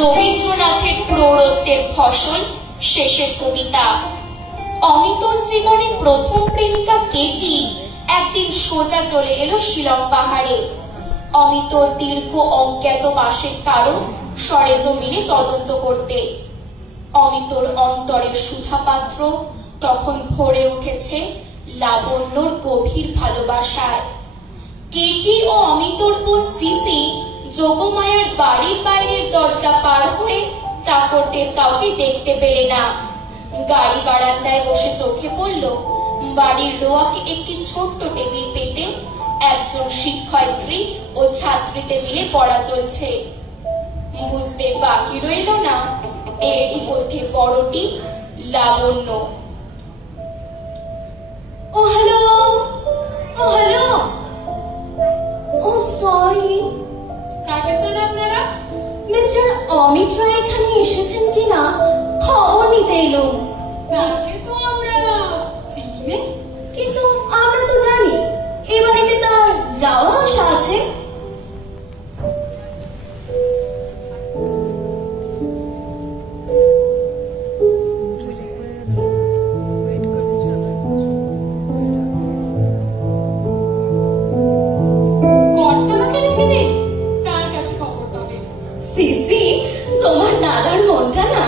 রবীন্দ্রনাথের প্রৌঢ়ত্বের ফসল শেষের কবিতা। অমিতর জীবনে প্রথম প্রেমিকা কেটি একদিন সোজা চলে এলো শিলং পাহাড়ে। অমিতর দীর্ঘ অজ্ঞাত বাসের কারণ সরেজমিনে তদন্ত করতে। অমিতর অন্তরের সুধাপাত্র তখন ভরে উঠেছে লাবণ্যর গভীর ভালোবাসায়। কেটি ও অমিতর বোন সিসি যোগমায়ার বাড়ির বাইরের দরজা পার হয়ে চাকরদের কাউকে দেখতে পেলে না। গাড়ি বারান্দায় বসে চোখে পড়ল বাড়ির রোয়াকে একটি ছোট্ট টেবিল পেতে একজন শিক্ষয়িত্রী ও ছাত্রীতে মিলে পড়া চলছে। বুঝতে বাকি রইল না এরই মধ্যে বড়টি লাবণ্য। ও হ্যালো, ও হ্যালো, ও সরি। কাকে চান আপনারা? মিস্টার অমিত রায় এখানে এসেছেন কিনা খবর নিতে এলুম। তাকে তো আমরা চিনি না, কিন্তু আমরা তো জানি এ বাড়িতে তার যাওয়া আসা আছে। সিসি, তোমার দাদার মনটা না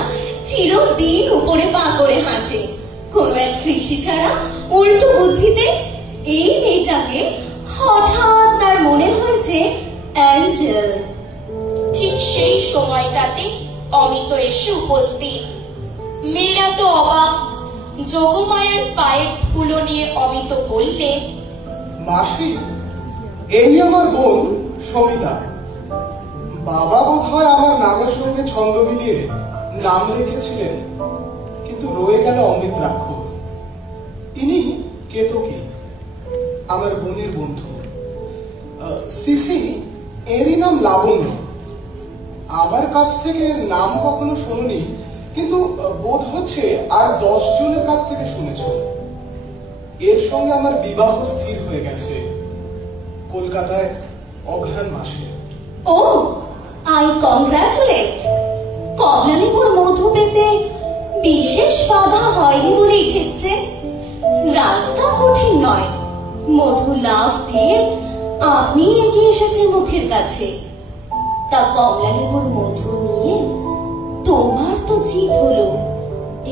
চিরদিন উপরে পা করে হাঁটে। কোন এক সৃষ্টি ছাড়া উল্টো বুদ্ধিতে এই মেয়েটাকে হঠাৎ তার মনে হয়েছে অ্যাঞ্জেল। ঠিক সেই সময়টাতে অমিত এসে উপস্থিত। মেয়েরা তো অবাক। যোগমায়ার পায়ের ধুলো নিয়ে অমিত বললে, মাসি, এই আমার বোন সমিতা। বাবা বোধ হয় আমার নামের সঙ্গে ছন্দ মিলিয়ে নাম রেখেছিলেন, কিন্তু রয়ে গেল অমিত্রাক্ষ। ইনি কেতকী, আমার বোনের বন্ধু। সিসি, এরই নাম লাবণ্য। আমার কাছ থেকে নাম কখনো শুনুনি, কিন্তু বোধ হচ্ছে আর 10 জনের কাছ থেকে শুনেছ। এর সঙ্গে আমার বিবাহ স্থির হয়ে গেছে কলকাতায় অঘ্রাণ মাসে। ও, আই কংগ্রাচুলেট। কমলালেবুর মধু পেতে বিশেষ বাধা হয়নি বলেই ঠেকছে। রাস্তা কঠিন নয়, মধু লাফ দিয়ে আপনি এগিয়ে এসেছে মুখের কাছে। তা কমলালেবুর মধু নিয়ে তোমার তো জিত হলো,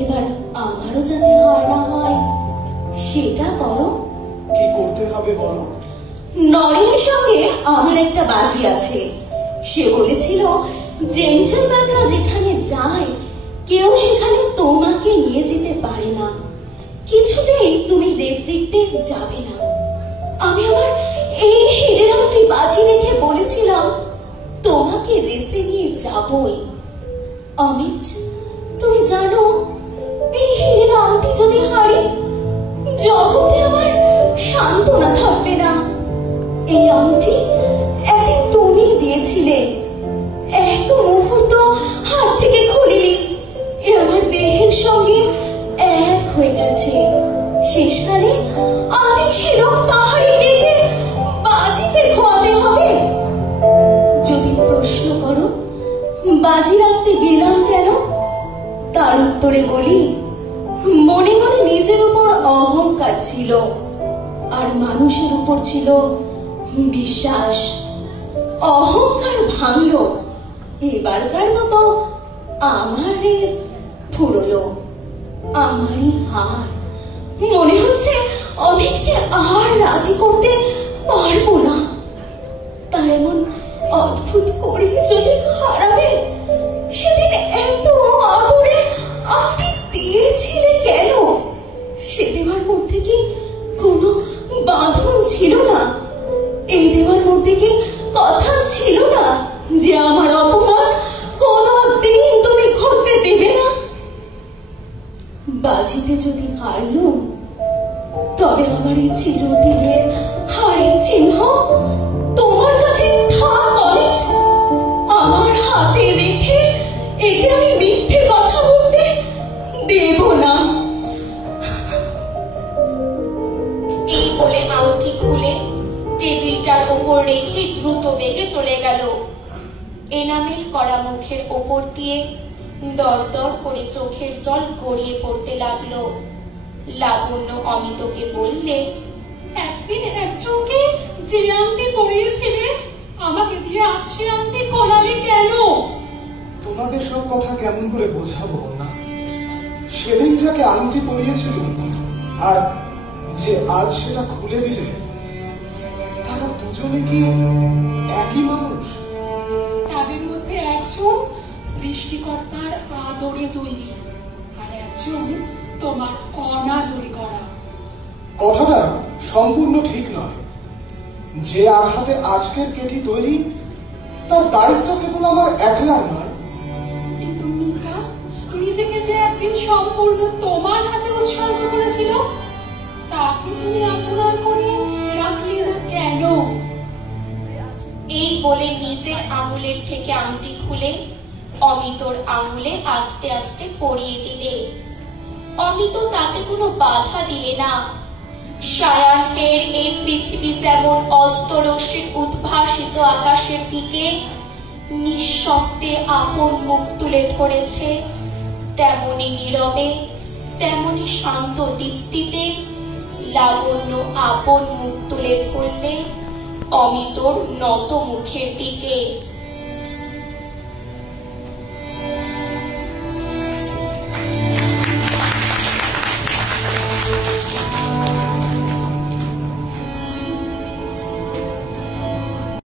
এবার আমারও যাতে হার না হয় সেটা করো। কি করতে হবে বলো? নরেনের সঙ্গে আমার একটা বাজি আছে। সে বলেছিল জেন্টলম্যানরা যেখানে যায় কেউ সেখানে তোমাকে নিয়ে যেতে পারে না। কিছুতেই তুমি রেস দেখতে যাবে না। আমি আমার এই হীরের আংটি বাজি রেখে বলেছিলাম তোমাকে রেসে নিয়ে যাবই। অমিত, তুমি জানো এই হীরের আংটি যদি হারি জগতে আমার সান্ত্বনা থাকবে না। এই আংটি একদিন তুমি দিয়েছিলে, এক মুহূর্ত হাত থেকে খুলিনি, এ আমার দেহের সঙ্গে এক হয়ে গেছে। শেষকালে আজই শিলং পাহাড়ে গিয়ে বাজিতে খোয়াতে হবে। যদি প্রশ্ন করো বাজি রাখতে গেলাম কেন, তার উত্তরে বলি মনে মনে নিজের উপর অহংকার ছিল, আর মানুষের উপর ছিল বিশ্বাস। অহংকার ভাঙলো, এবারকার মতো আমার রেস ফুরলো। আমারই হার। মনে হচ্ছে অমিতকে আর রাজি করতে পারবো না। তা এমন অদ্ভুত করে যদি হারাবে, সেদিন এত আদরে আংটি দিয়েছিলে কেন? সে দেওয়ার মধ্যে কি কোনো বাঁধন ছিল না? এই দেওয়ার মধ্যে কি কথা ছিল না যে আমার অপমান কোনদিন তুমি ঘটতে দেবে না? বাজিতে যদি হারলুম, তবে আমার এই চিরদিনের হারের চিহ্ন তোমার কাছে থাক অমিত। আমার হাতে রেখে একে আমি মিথ্যে কথা বলতে দেব না। এই বলে আংটি খুলে টেবিলটার উপর রেখে দ্রুত বেগে চলে গেল। এ এনামেল করা মুখের ওপর দিয়ে দর দর করে চোখের জল গড়িয়ে পড়তে লাগলো। লাবণ্য অমিতকে বললে, একদিন একজনকে যে আংটি পরিয়েছিলে আমাকে দিয়ে আজ সে আংটি কলালে কেন? তোমাকে সব কথা কেমন করে বোঝাবো না? সেদিন যাকে আংটি পরিয়েছিল আর যে আজ সেটা খুলে দিলে, তারা দুজনে কি একই মানুষ? তাদের মধ্যে একজন সৃষ্টিকর্তার আদরে তৈরি আর একজন তোমার অনাদরে করা। কথাটা সম্পূর্ণ ঠিক নয়। যে আঘাতে আজকের কেটি তৈরি, তার দায়িত্ব কেবল আমার একলার নয়। কিন্তু মিতা নিজেকে যে একদিন সম্পূর্ণ তোমার হাতে উৎসর্গ করেছিল, তাকে তুমি আপনার করে রাখলে না কেন? এই বলে নিজের আঙুলের থেকে আংটি খুলে অমিতর আঙুলে আস্তে আস্তে পরিয়ে দিলে। অমিত তাতে কোনো বাধা দিলে না। সায়াহ্নের এই পৃথিবী যেমন অস্তরশ্মির উদ্ভাসিত আকাশের দিকে নিঃশব্দে আপন মুখ তুলে ধরেছে, তেমনি নীরবে, তেমনি শান্ত দীপ্তিতে লাবণ্য আপন মুখ তুলে ধরলে অমিতর নত মুখের দিকে।